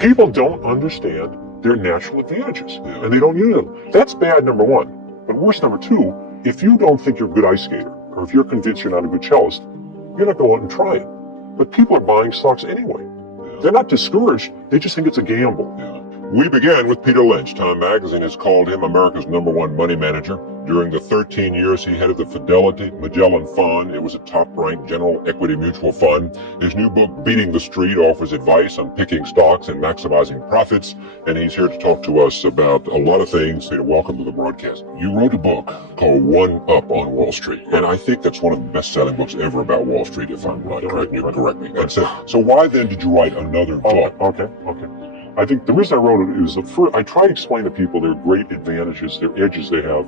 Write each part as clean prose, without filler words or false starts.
People don't understand their natural advantages, and they don't use them. That's bad, number one. But worse, number two, if you don't think you're a good ice skater, or if you're convinced you're not a good cellist, you're not going out and try it. But people are buying stocks anyway. They're not discouraged, they just think it's a gamble. We began with Peter Lynch. Time magazine has called him America's #1 money manager. During the 13 years he headed the Fidelity Magellan Fund, it was a top-ranked general equity mutual fund. His new book, Beating the Street, offers advice on picking stocks and maximizing profits, and he's here to talk to us about a lot of things. Peter, welcome to the broadcast. You wrote a book called One Up on Wall Street, and I think that's one of the best-selling books ever about Wall Street, if I'm not correct. You correct me. And so why then did you write another book? Okay. I think the reason I wrote it is I try to explain to people their great advantages, their edges they have,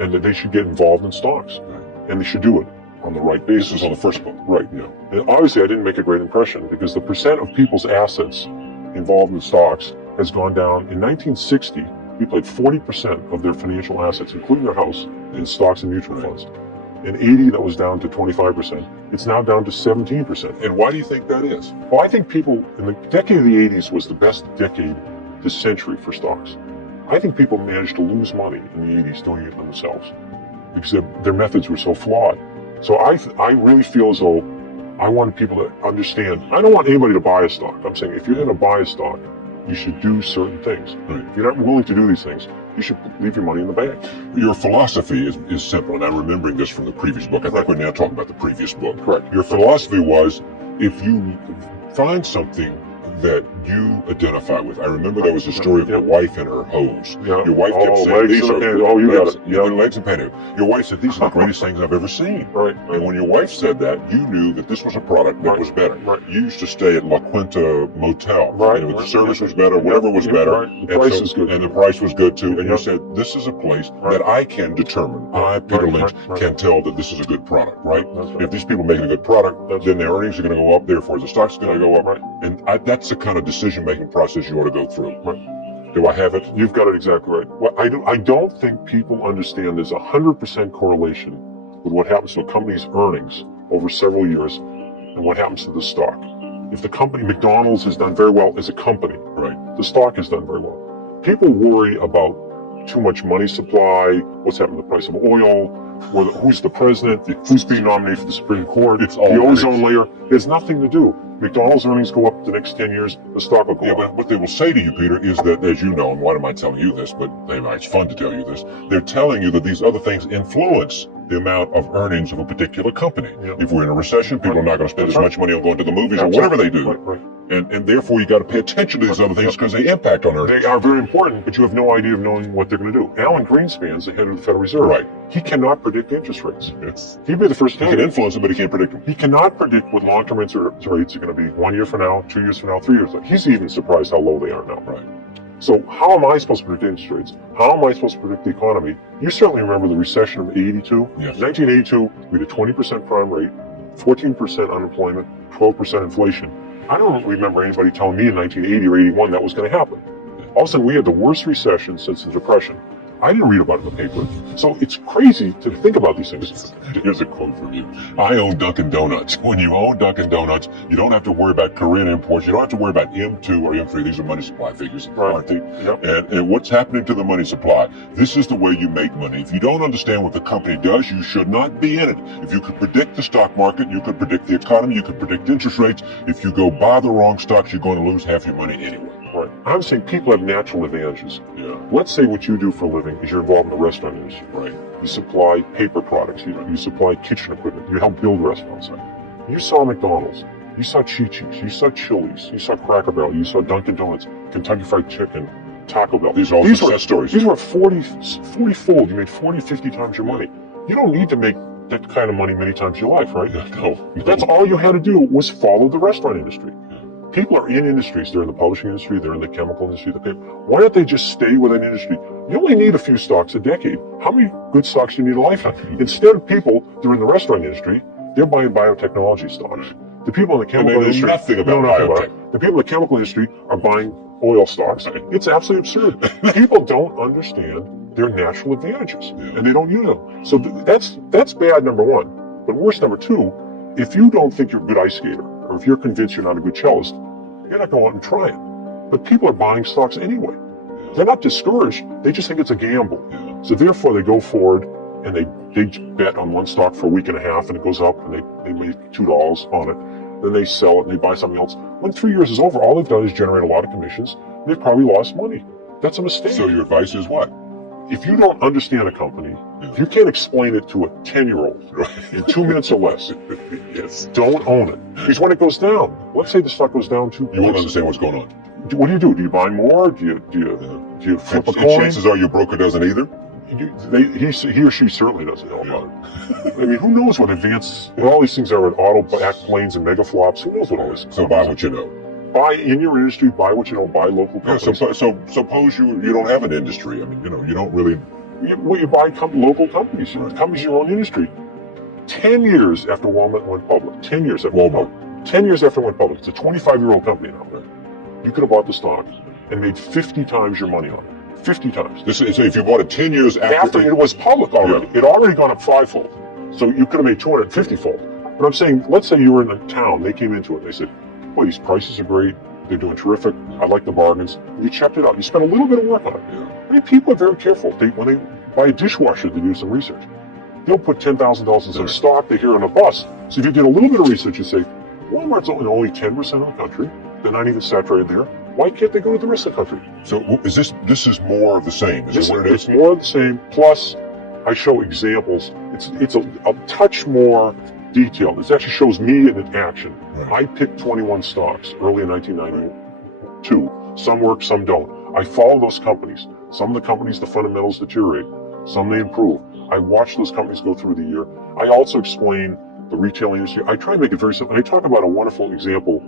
and that they should get involved in stocks. And they should do it on the right basis. This is on the first book. Right, yeah. And obviously I didn't make a great impression because the percent of people's assets involved in stocks has gone down. In 1960, people had 40% of their financial assets, including their house, in stocks and mutual funds. In 80, that was down to 25%. It's now down to 17%. And why do you think that is? Well, I think people, in the decade of the 80s was the best decade this century for stocks. I think people managed to lose money in the 80s doing it themselves because their methods were so flawed. So I really feel as though I want people to understand. I don't want anybody to buy a stock. I'm saying if you're going to buy a stock, you should do certain things. If you're not willing to do these things, you should leave your money in the bank. Your philosophy is simple, and I'm remembering this from the previous book. I think we're now talking about the previous book. Correct. Your philosophy was, if you find something that you identify with. I remember there was a story of your wife and her hose. Yeah. Your wife kept saying, these are you got it. Yeah, legs and pantyhose. Your wife said, these are the greatest things I've ever seen. Right. And when your wife said that, you knew that this was a product that was better. Right. You used to stay at La Quinta Motel. Right. And the service was better, whatever was better. Right. The price was good. And the price was good too. And you said, this is a place that I can determine. I, Peter Lynch, can tell that this is a good product, right? If these people make a good product, then their earnings are going to go up, therefore the stock's going to go up. And that's the kind of decision-making process you ought to go through. Do I have it? You've got it exactly right. Well, I don't think people understand there's 100% correlation with what happens to a company's earnings over several years and what happens to the stock. If the company, McDonald's, has done very well as a company, the stock has done very well. People worry about too much money supply, what's happening to the price of oil, who's the president, who's being nominated for the Supreme Court, it's all the ozone layer. There's nothing to do. McDonald's earnings go up the next 10 years, the stock will go up. But what they will say to you, Peter, is that, as you know, and why am I telling you this, but it's fun to tell you this, they're telling you that these other things influence the amount of earnings of a particular company. If we're in a recession, people are not going to spend as much money on going to the movies or whatever they do. And therefore you got to pay attention to these other things because they impact on earnings. They are very important, but you have no idea of knowing what they're going to do. Alan Greenspan's the head of the Federal Reserve. He cannot predict interest rates. He'd be the first to He can influence them, but he can't predict them. He cannot predict what long-term interest rates are going to be 1 year from now, 2 years from now, 3 years from now. He's even surprised how low they are now. So how am I supposed to predict interest rates? How am I supposed to predict the economy? You certainly remember the recession of 82. Yes. 1982, we had a 20% prime rate, 14% unemployment, 12% inflation. I don't remember anybody telling me in 1980 or 81 that was going to happen. All of a sudden, we had the worst recession since the Depression. I didn't read about it in the paper. So it's crazy to think about these things. Here's a quote from you. I own Dunkin' Donuts. When you own Dunkin' Donuts, you don't have to worry about Korean imports. You don't have to worry about M2 or M3. These are money supply figures, aren't they? And what's happening to the money supply? This is the way you make money. If you don't understand what the company does, you should not be in it. If you could predict the stock market, you could predict the economy, you could predict interest rates. If you go buy the wrong stocks, you're going to lose half your money anyway. I'm saying people have natural advantages. Let's say what you do for a living is you're involved in the restaurant industry. You supply paper products. You supply kitchen equipment. You help build restaurants. You saw McDonald's. You saw Chi-Chi's. You saw Chili's. You saw Cracker Barrel. You saw Dunkin' Donuts, Kentucky Fried Chicken, Taco Bell. These are all success stories. These were 40-fold. You made 40, 50 times your money. You don't need to make that kind of money many times in your life, right? No. That's all you had to do was follow the restaurant industry. People are in industries. They're in the publishing industry. They're in the chemical industry. The paper. Why don't they just stay with an industry? You only need a few stocks a decade. How many good stocks do you need a lifetime? Instead of people, they're in the restaurant industry. They're buying biotechnology stocks. The people in the chemical industry nothing about biotech. The people in the chemical industry are buying oil stocks. It's absolutely absurd. People don't understand their natural advantages, and they don't use them. So that's bad, number one. But worse, number two, if you don't think you're a good ice skater, or if you're convinced you're not a good cellist, you're not going out and try it. But people are buying stocks anyway. They're not discouraged. They just think it's a gamble. So therefore they go forward and they bet on one stock for a week and a half and it goes up and they make $2 on it. Then they sell it and they buy something else. When 3 years is over, all they've done is generate a lot of commissions. And they've probably lost money. That's a mistake. So your advice is what? If you don't understand a company, if you can't explain it to a 10-year-old in 2 minutes or less, Yes. don't own it. Because when it goes down, let's say the stock goes down 2 points. You won't understand what's going on. What do? Do you buy more? Do you flip a And coin? chances are your broker doesn't either. He or she certainly doesn't know about it. I mean, who knows what all these things are at auto-backed planes and mega flops? Who knows what all this is? So buy what you know. Buy in your industry, buy what you know, buy local Yeah, companies. so suppose you don't have an industry. I mean, you don't really. You buy local companies, companies in your own industry. 10 years after Walmart went public, 10 years after Walmart. 10 years after it went public, it's a 25-year-old company now. You could have bought the stock and made 50 times your money on it. 50 times. So if you bought it 10 years After it was public already. It already gone up fivefold. So you could have made 250-fold. But I'm saying, let's say you were in a town, they came into it, and they said, boy, these prices are great, they're doing terrific, I like the bargains. You checked it out, you spent a little bit of work on it. I mean, people are very careful. When they buy a dishwasher, they do some research. They'll put $10,000 in some stock they hear on a bus. So if you did a little bit of research, you say, Walmart's only 10% of the country, they're not even saturated there. Why can't they go to the rest of the country? So this is more of the same. Is what it is? It's more of the same. Plus, I show examples. It's a touch more detailed. It actually shows me in action. Right. I picked 21 stocks early in 1992. Some work, some don't. I follow those companies. Some of the companies, the fundamentals deteriorate. Some they improve. I watch those companies go through the year. I also explain the retail industry. I try to make it very simple. And I talk about a wonderful example.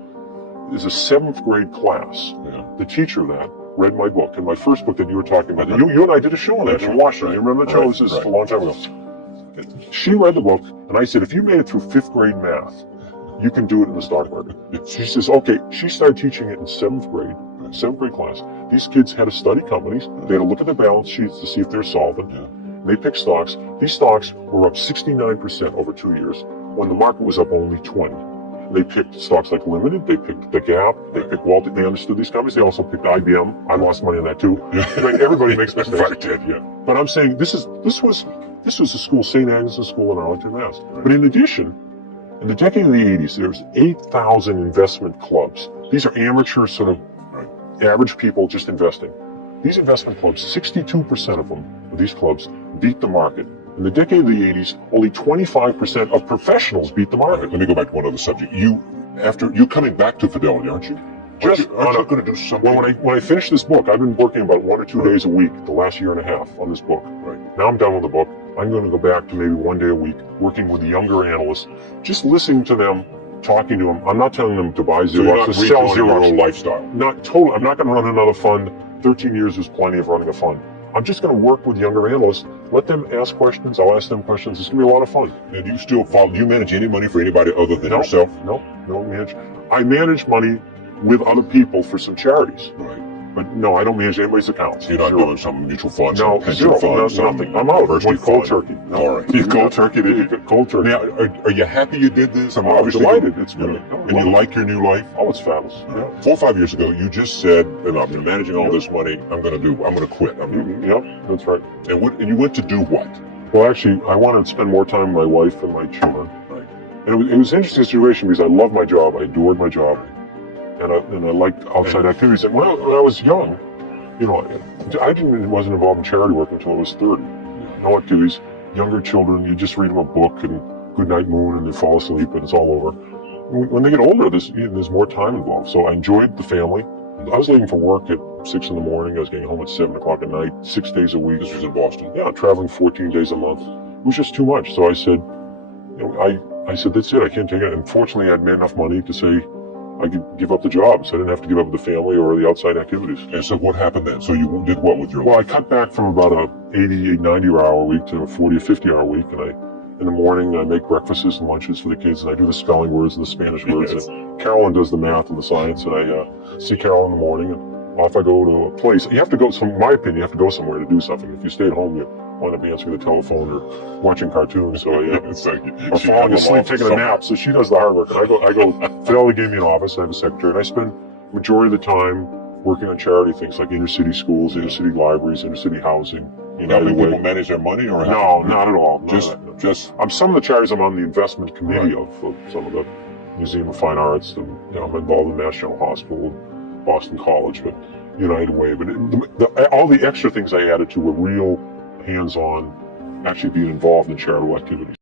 There's a 7th grade class. The teacher of that read my book, and my first book that you were talking about. You and I did a show on that in Washington. You remember that show? This is a long time ago. She read the book, and I said, if you made it through 5th grade math, you can do it in the stock market. She says, okay. She started teaching it in 7th grade, 7th grade class. These kids had to study companies. They had to look at the balance sheets to see if they're solvent. They picked stocks. These stocks were up 69% over 2 years, when the market was up only 20. They picked stocks like Limited, they picked The Gap, they picked Walter, they understood these companies, they also picked IBM. I lost money on that too. Right, everybody makes mistakes. But I'm saying this was a school, St. Agnes School in Arlington, Mass. But in addition, in the decade of the 80s, there was 8,000 investment clubs. These are amateur, sort of average people just investing. These investment clubs, 62% of them, of these clubs, beat the market. In the decade of the 80s, only 25% of professionals beat the market. Let me go back to one other subject. You're coming back to Fidelity, aren't you? Aren't you going to do something? Well, when I finish this book, I've been working about 1 or 2 days a week the last year and a half on this book. Now I'm done with the book. I'm going to go back to maybe 1 day a week, working with the younger analysts, just listening to them, talking to them. I'm not telling them to buy Xerox, to sell your Xerox. own lifestyle. Not totally. I'm not going to run another fund. 13 years is plenty of running a fund. I'm just going to work with younger analysts, let them ask questions, I'll ask them questions. It's going to be a lot of fun. And do you manage any money for anybody other than yourself? No, manage. I manage money with other people for some charities. But no, I don't manage anybody's accounts. You're not doing some mutual funds, no, pension funds, nothing. I'm out. Went cold turkey. All right. You cold turkey, did you? Cold turkey. Now, are you happy you did this? I'm delighted. It's good. And you like your new life? Oh, it's fabulous. 4 or 5 years ago, you just said, I've been managing all this money. I'm going to quit. Yep, that's right. And you went to do what? Well, actually, I wanted to spend more time with my wife and my children. And it was an interesting situation because I loved my job. I adored my job. And I liked outside activities. And when I was young, I wasn't involved in charity work until I was 30. No activities. Younger children, you just read them a book and good night moon and they fall asleep and it's all over. When they get older, there's more time involved. So I enjoyed the family. I was leaving for work at 6 in the morning. I was getting home at 7 o'clock at night, 6 days a week. This was in Boston. Yeah, traveling 14 days a month. It was just too much. So I said, I said, that's it. I can't take it. And fortunately, I had made enough money to say I could give up the job. So I didn't have to give up the family or the outside activities. And so what happened then? So you did what with your life? Well, I cut back from about a 80, 90 hour week to a 40 or 50 hour week. And in the morning, I make breakfasts and lunches for the kids. And I do the spelling words and the Spanish words. Yes. And Carolyn does the math and the science. And I see Carol in the morning. And off I go to a place. You have to go, in my opinion, you have to go somewhere to do something. If you stay at home, you wind up answering the telephone or watching cartoons. So or falling asleep, taking a nap. So she does the hard work. And I go, Fidelity gave me an office. I have a secretary. And I spend the majority of the time working on charity things like inner city schools, inner city libraries, inner city housing. Helping people manage their money, or No, not at all. just some of the charities I'm on the investment committee of some of the Museum of Fine Arts, and I'm involved in Mass General Hospital, Boston College, but United Way. But all the extra things I added to were real hands-on, actually being involved in charitable activities.